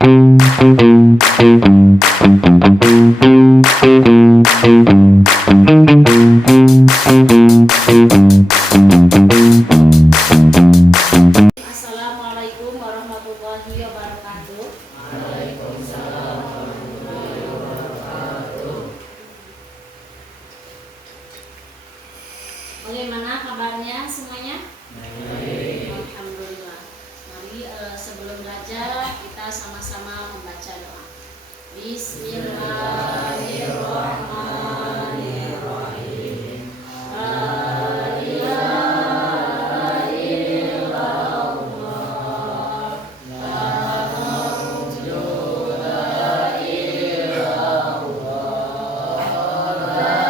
Assalamualaikum warahmatullahi wabarakatuh. Bagaimana kabarnya semuanya? Alhamdulillah. Mari sebelum belajar kita sama-sama membaca doa. Bismillahirrahmanirrahim. La ilaha illallah. La mawjuda illallah. La ilaha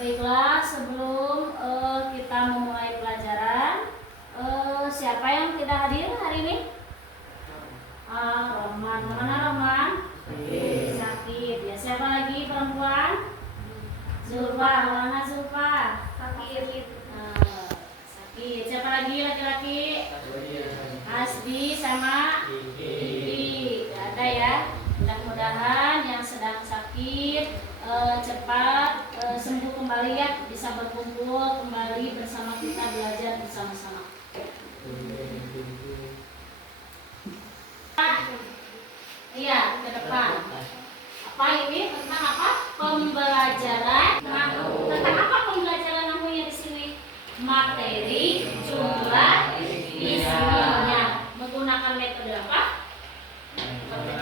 Baiklah, sebelum kita memulai pelajaran, siapa yang tidak hadir hari ini? Roman. Mana Roman? Sakit. Ya, siapa lagi perempuan? Zulfa. Mana Zulfa? Sakit. Sakit. Siapa lagi laki-laki? Hasbi sama Bibi. Gak ada ya. Mudah-mudahan yang sedang sakit cepat sembuh kembali ya, bisa berkumpul kembali bersama kita belajar bersama-sama. Iya, ke depan. Apa ini tentang apa? Pembelajaran nahu. Tentang apa pembelajaran nahunya di sini? Materi, jumlah, isinya. Menggunakan metode apa?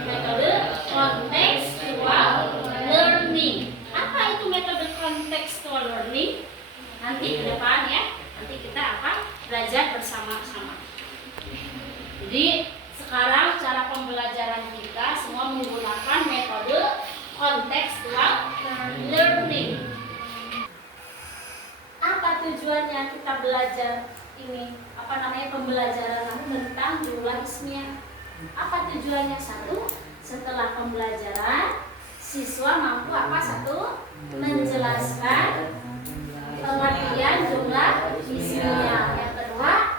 Metode contextual learning. Apa itu metode contextual learning? Nanti ke depan ya. Nanti kita akan belajar bersama-sama. Jadi sekarang cara pembelajaran kita semua menggunakan metode contextual learning. Apa tujuannya kita belajar ini? Apa namanya pembelajaran tentang jumlah ismiyah? Apa tujuannya? Satu, setelah pembelajaran siswa mampu apa? Satu, menjelaskan pengertian jumlah ismiyah. Yang kedua,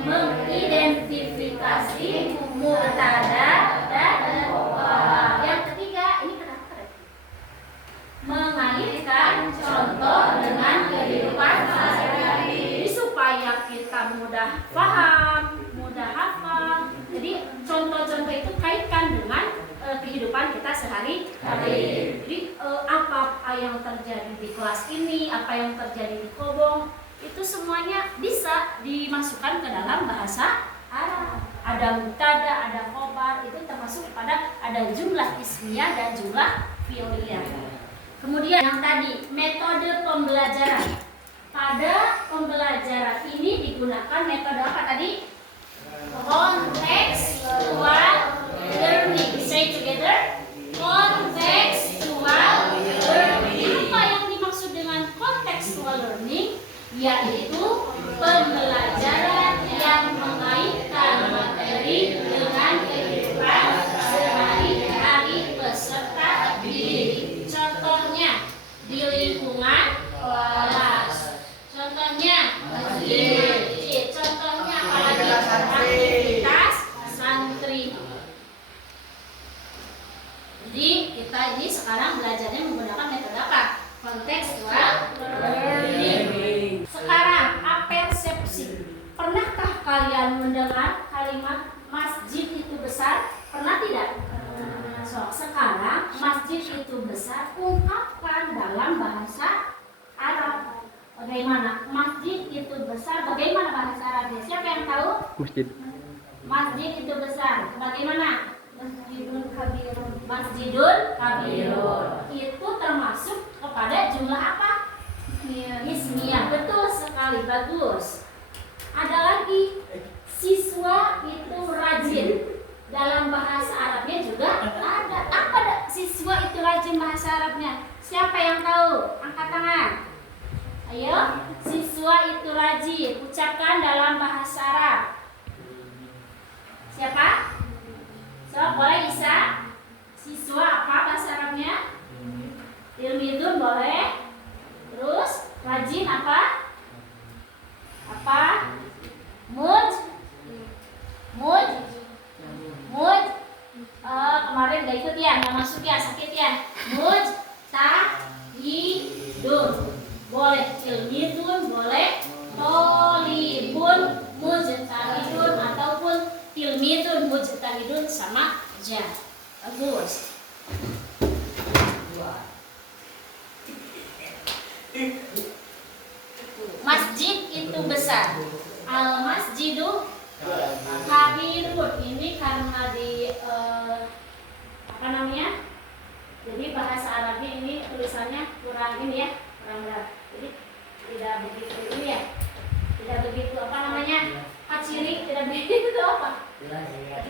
mengidentifikasi mubtada dan khabar. Yang ketiga, ini kenapa keren? Mengaitkan contoh dengan kehidupan sehari-hari. Jadi supaya kita mudah paham, mudah hafal. Jadi contoh-contoh itu kaitkan dengan kehidupan kita sehari-hari. Jadi apa yang terjadi di kelas ini, apa yang terjadi di Kobong, itu semuanya bisa dimasukkan ke dalam bahasa Arab. Ada mubtada, ada khobar, itu termasuk pada ada jumlah ismiyah dan jumlah fi'liyah. Kemudian yang tadi metode pembelajaran. Pada pembelajaran ini digunakan metode apa tadi? Contextual learning. Say together. Contextual learning. Apa yang dimaksud dengan contextual learning? Yaitu pembelajaran yang mengaitkan materi dengan kehidupan sehari-hari peserta didik. Contohnya di lingkungan kelas. Contohnya di masjid. Contohnya apalagi? Aktivitas santri. Jadi kita ini sekarang belajarnya menggunakan metode apa? Contextual learning. Sekarang apersepsi. Pernahkah kalian mendengar kalimat masjid itu besar? Pernah tidak? besar ungkapkan dalam bahasa Arab. Bagaimana? Masjid itu besar. Bagaimana bahasa Arabnya? Siapa yang tahu? Masjid. Masjid itu besar. Bagaimana? Masjidun kabirun. Masjidun kabirun. Itu termasuk kepada jumlah apa? Ismiyah. Betul sekali, bagus. Ada lagi, siswa itu rajin. Dalam bahasa Arabnya juga ada. Apa siswa itu rajin bahasa Arabnya? Siapa yang tahu? Angkat tangan. Ayo, siswa itu rajin. Ucapkan dalam bahasa Arab. Siapa? So, boleh Isa? Siswa apa bahasa Arabnya? Tilmidun boleh. Terus rajin apa? Apa? Muj. Kemarin gak ikut ya, yang masuk ya, sakit ya. Mujtahidun. Boleh tilmidun, boleh tolibun, mujtahidun ataupun tilmidun, mujtahidun sama aja. Bagus. Masjid itu besar. Al-masjidu kabirun. Ini karena di apa namanya? Jadi bahasa Arabnya ini tulisannya kurang ini ya, kurang benar. Jadi tidak begitu ini ya. Tidak begitu apa namanya? Ciri tidak begitu apa?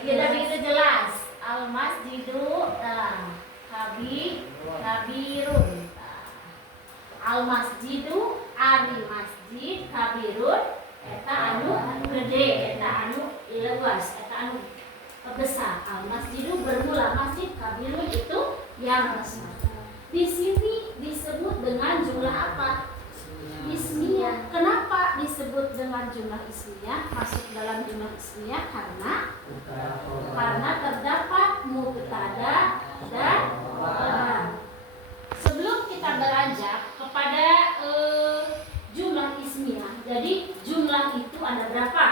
Tidak begitu jelas. Al-masjidu kabirun. Al-masjidu ari masjid kabirun eta anu gede, eta anu luas, eta anu besar. Al-masjidu bermula masjid, kabirun itu yang besar. Di sini disebut dengan jumlah apa? Ismiyah. Kenapa disebut dengan jumlah ismiyah? Masuk dalam jumlah ismiyah karena terdapat mubtada dan khabar. Sebelum kita beranjak kepada jumlah ismiyah, jadi jumlah itu ada berapa?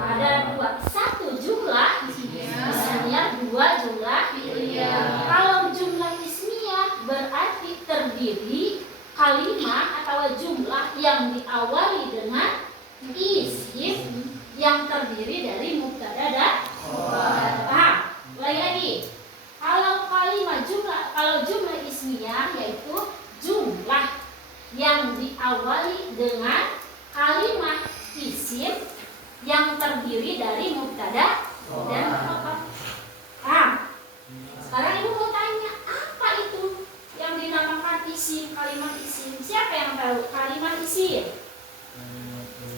Ada dua. Satu jumlah ismiyah, dua jumlah fi'liyah. Kalau jumlah ismiyah berarti terdiri kalimat atau jumlah yang diawali dengan isim yang terdiri dari mubtada dan khabar. Paham? Lagi. Kalau jumlah ismiyah yaitu jumlah yang diawali dengan kalimat isim yang terdiri dari mubtada dan khabar. Paham? Sekarang ibu mau tanya, apa itu yang dinamakan isim, kalimat isim? Siapa yang tahu kalimat isim?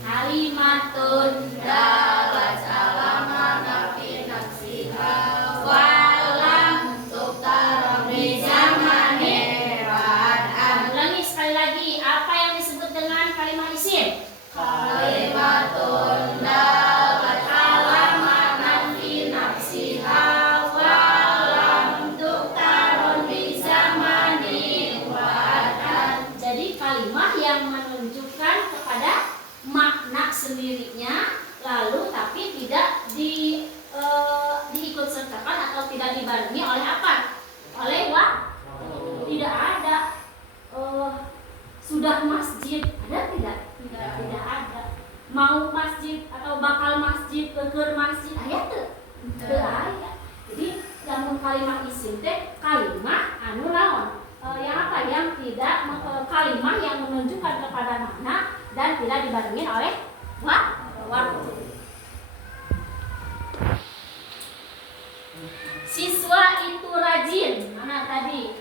Kalimatun dalat alama nafi nafsiha walam tuktar bi zamanin wa'an. Ulangi sekali lagi, apa yang disebut dengan kalimat isim? Kalimatun dalat alama nafi nafsiha walam tuktar bi zamanin wa'an. Jadi kalimat yang menunjukkan kepada makna sendirinya, lalu tapi tidak diikut sertakan atau tidak dibarengi oleh apa? Oleh tidak ada sudah masjid, ada tidak? Tidak ada. Mau masjid atau bakal masjid, keker masjid, ayat tuh? Tidak ada. Jadi dalam kalimat isim teh kalimat anu naon? Yang apa? Yang tidak kalimat yang menunjukkan kepada makna dan tidak dibarengi oleh waktu. Siswa itu rajin. Mana tadi?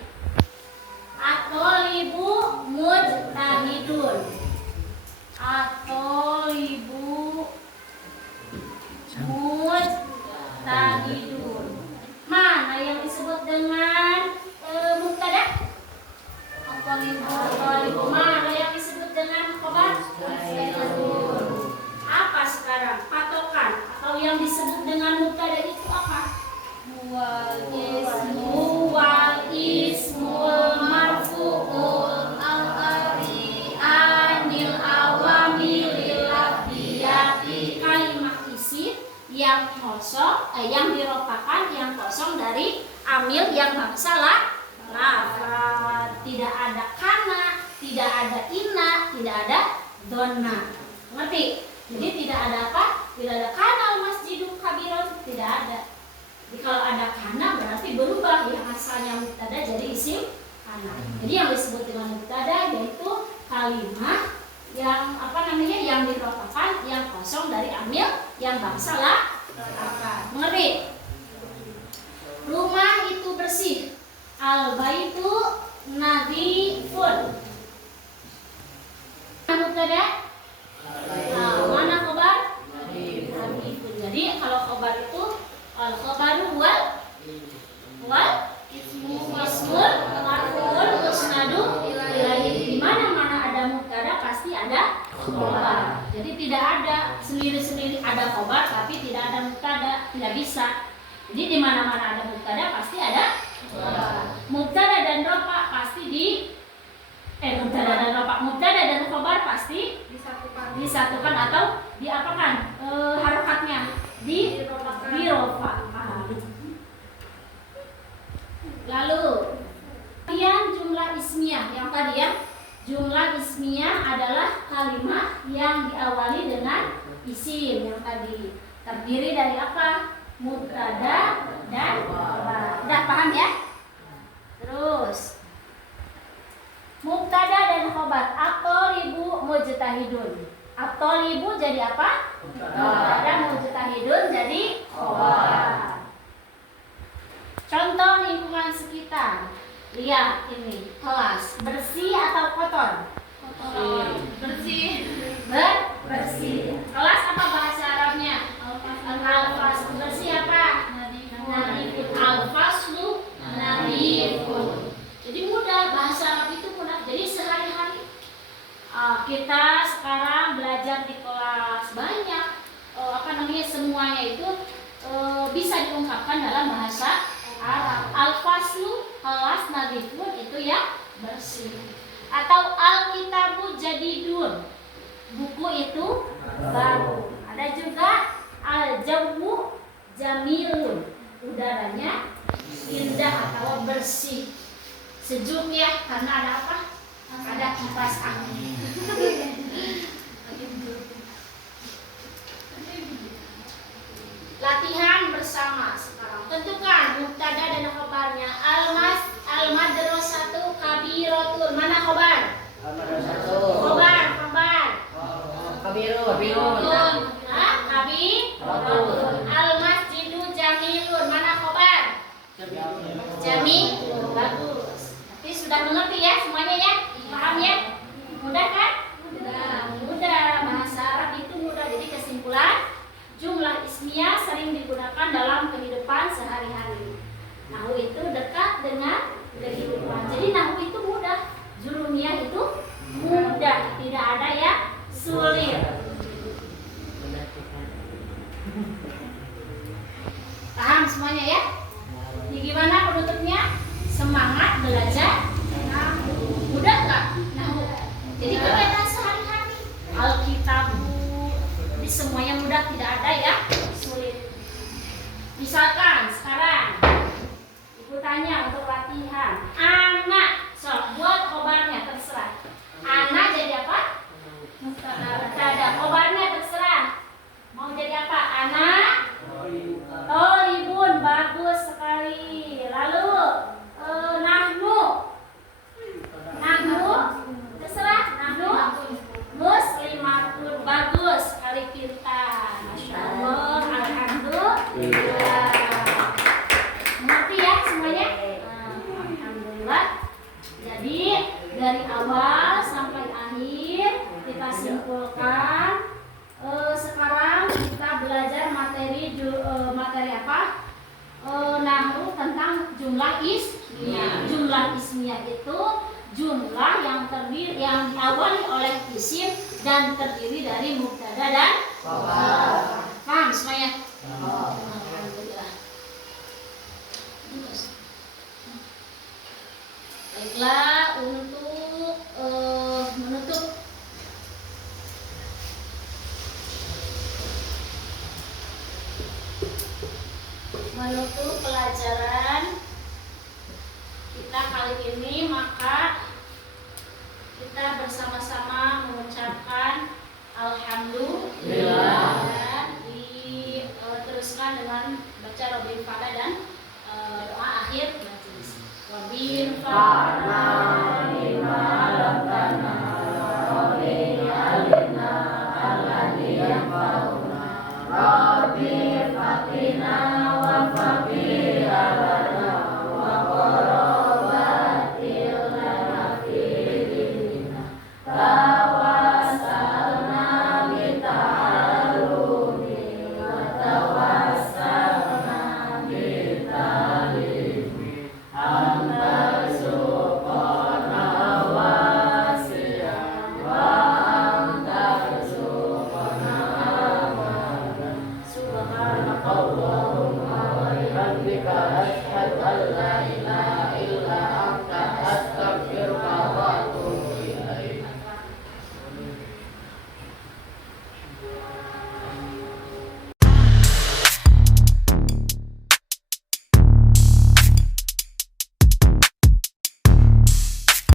At-thalibu mujtahidun. At-thalibu mujtahidun. Mana yang disebut dengan mubtada? At-thalibu. Mana yang disebut dengan khabar? Apa sekarang patokan atau yang disebut dengan mubtada itu apa? Wal ismul marfu'ul al-qari anil awamilil lafdiyati. Kalimat isim yang kosong yang diropakan, yang kosong dari amil yang bangsa lafad, tidak ada kana, tidak ada inna, tidak ada donna. Ngerti? Jadi tidak ada apa? Tidak ada kana masjidul kabirun, tidak ada. Jadi kalau ada kana berarti berubah yang asalnya mubtada jadi isim kana. Jadi yang disebut dengan mubtada yaitu kalimah yang yang dirofakan, yang kosong dari amil, yang bangsa lafad. Mengerti? Rumah itu bersih. Al-baitu nadhifun. Mubtada? Mana khobar? Nadhifun. Jadi kalau khobar itu al-khobaru wal ismul marfu'un musnadu ilaihi. Di mana ada mubtada pasti ada khobar. Jadi tidak ada sendiri-sendiri ada khobar tapi tidak ada mubtada, tidak bisa. Jadi di mana-mana ada mubtada pasti ada mubtada dan rofa pasti mubtada dan khobar pasti disatukan atau diapakan harokatnya di rofa. Lalu yang jumlah ismiyah yang tadi ya, jumlah ismiyah adalah kalimat yang diawali dengan isim yang tadi terdiri dari apa? Mubtada dan khobar. Udah paham ya? Terus mubtada dan khobar. At-thalibu mujtahidun. At-thalibu jadi apa? Mubtada, mujtahidun jadi khobar. Contoh lingkungan sekitar. Lihat ini, kelas bersih atau kotor? Bersih. Bersih. Kelas apa bahasa Arabnya? Al-faslu. Bersih apa? Nadhifun. Al-faslu nadhifun. Jadi mudah, bahasa Arab itu mudah. Jadi sehari-hari kita sekarang belajar di kelas banyak semuanya itu bisa diungkapkan dalam bahasa Arab. Al-faslu kelas, nadhifun itu ya bersih. Atau al-kitabu jadidun, buku itu baru. Ada juga al-jawu jamilun, udaranya indah atau bersih, sejuk ya, karena ada apa? Ada kipas angin. Latihan bersama sekarang. Tentukan mubtada dan khobarnya. Al-madrasatu kabiratun. Mana khobar? Al-madrasatu. Khobar. Kabirun. Kabiratun. Al-masjidu jamilun. Mana khobar? Jamilun. Bagus. Tapi sudah mengerti ya semuanya ya? Paham ya? Mudah kan? Mudah. Bahasa Arab itu mudah. Jadi kesimpulan, jumlah ismiyah sering digunakan dalam kehidupan sehari-hari. Nahwu itu dekat dengan kehidupan. Jadi nahwu itu mudah, jurumiyah itu mudah, tidak ada yang sulit. Paham semuanya ya? Jadi gimana penutupnya? Semangat belajar nahwu. Mudah nggak nahwu? Jadi kegiatan sehari-hari. Alkitabu. Jadi semuanya mudah, tidak ada yang sulit. Misalkan sekarang ibu tanya untuk latihan, anak, buat khobarnya terserah. Anak jadi apa? Mubtada. Khobarnya terserah. Mau jadi apa? Anak tholibun, bagus sekali. Lalu nahnu terserah. Nahnu muslimatun, bagus sekali, pintar. Masya Allah, alhamdulillah. Mengerti ya semuanya? Alhamdulillah. Jadi dari awal sampai akhir kita simpulkan. Sekarang kita belajar materi apa? Nahwu tentang jumlah ismiyah. Jumlah ismiyah itu jumlah yang diawali oleh isim dan terdiri dari mubtada dan khobar. Paham semuanya? Alhamdulillah. Baiklah, untuk menutup pelajaran kita kali karena